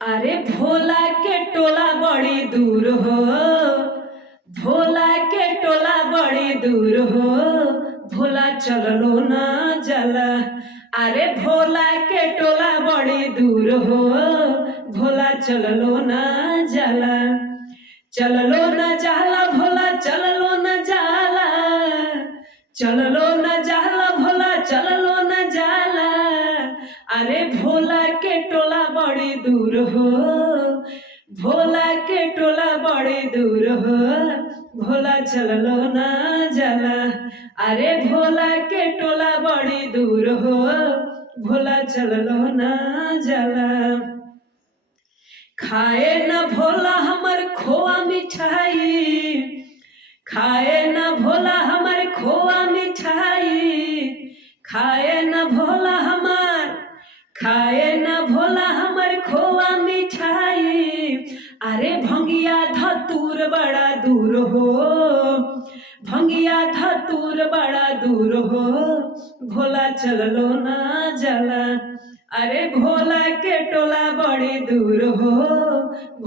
अरे भोला के टोला बड़ी दूर हो, भोला के टोला बड़ी दूर हो, भोला चललो ना जाला। अरे भोला के टोला बड़ी दूर हो, भोला चललो ना जाला। चललो ना जाला भोला चललो ना जाला, चललो ना जाला भोला चललो ना जाला। अरे भोला के टोला बड़ी दूर हो, भोला के टोला बड़ी दूर हो, भोला चललो ना जाला। अरे भोला के टोला बड़ी दूर हो, भोला चललो ना जाला। खाए न भोला हमर खोआ मिठाई, खाए न भोला हमर खोआ मिठाई, खाए न भोला हमर, खाए न भोला हमर खोआ मिठाई। अरे भंगिया धतूर बड़ा दूर हो, भंगिया धतूर बड़ा दूर हो, भोला चललो ना जाला। अरे भोला के टोला बड़ी दूर हो,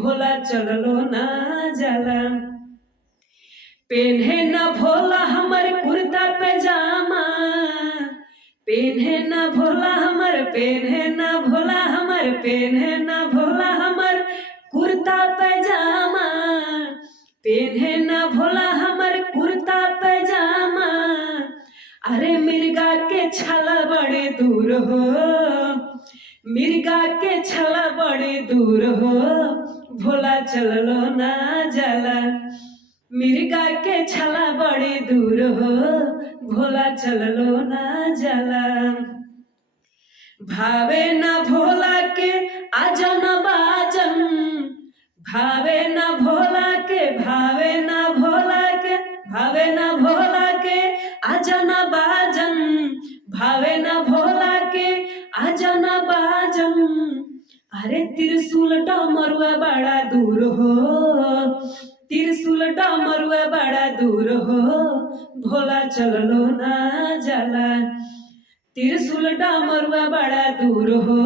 भोला चललो ना जाला। पेन्हे न भोला हमर कुर्ता पैजामा, पेन्हे न भोला हमर, पेन्हे न भोला हमर, पेन्हे न भोला हमर कुर्ता पैजामा, पेन्हे न भोला हमर कुर्ता पैजामा। अरे मिर्गा के छाला बड़ी दूर हो, मिर्गा के छाला बड़ी दूर हो, भोला चललो ना जाला। मिर्गा के छाला बड़ी दूर हो, भोला चललो ना जाला। भावे ना भोला के आजन बाजन, भावे ना भोला के, भावे ना भोला के, भावे ना भोला के आजन बाजन, भावे ना भोला के आजन बाजन। अरे त्रिशूल डमरुआ बड़ा दूर हो, त्रिशूल डमरुआ बड़ा दूर हो, भोला चललो ना जाला। त्रिशूल डमरुआ बड़ा दूर हो,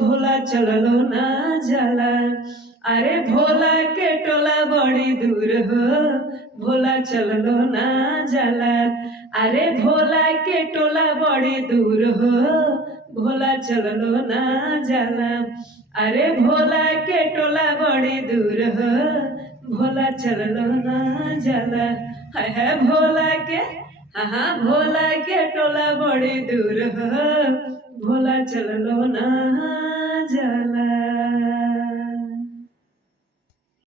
भोला चललो ना जाला। अरे भोला के टोला बड़ी दूर हो, भोला चललो ना जाला। अरे भोला के टोला बड़ी दूर हो, भोला चललो ना जाला। अरे भोला के टोला बड़ी दूर हो, भोला चललो ना जाला। है भोला के, हाँ भोला के टोला बड़ी दूर हो, भोला चललो ना